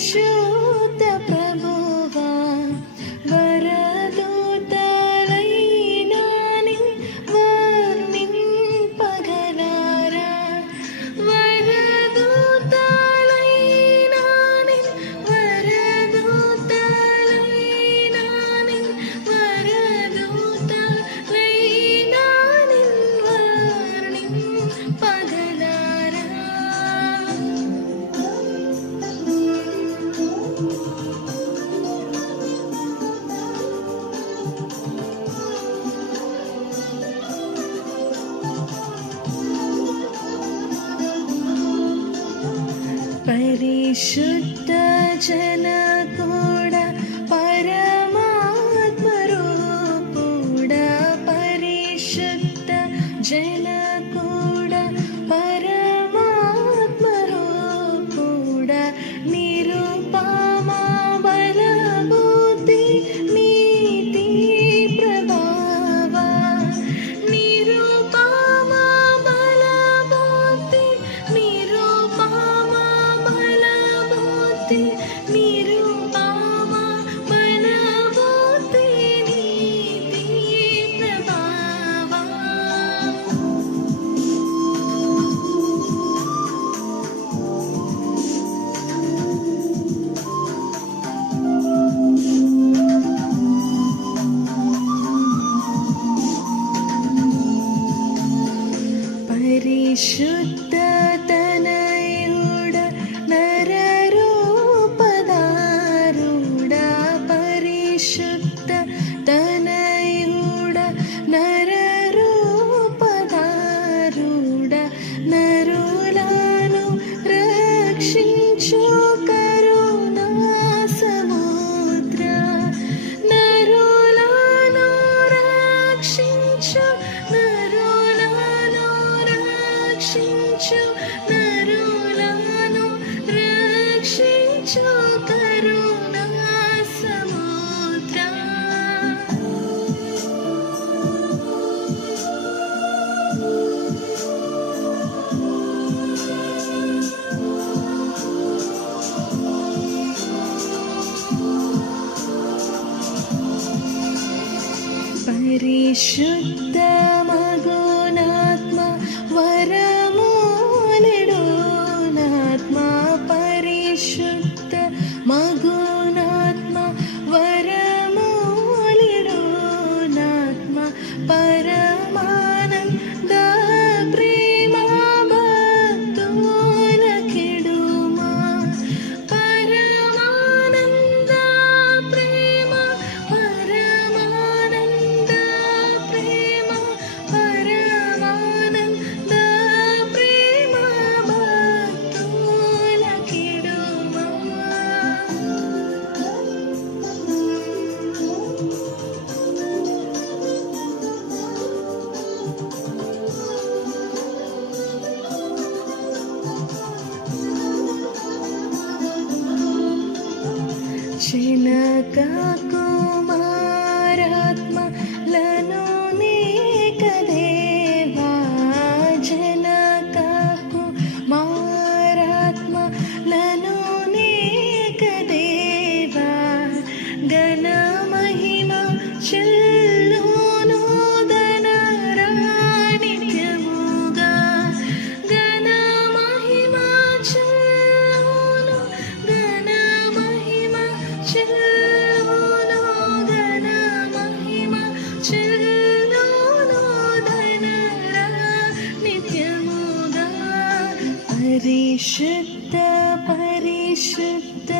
shoes. जनको should परिशुद्धमगुणात्मा परिशुद्धम वर My aku പരിശുദ്ധ പരിശുദ്ധ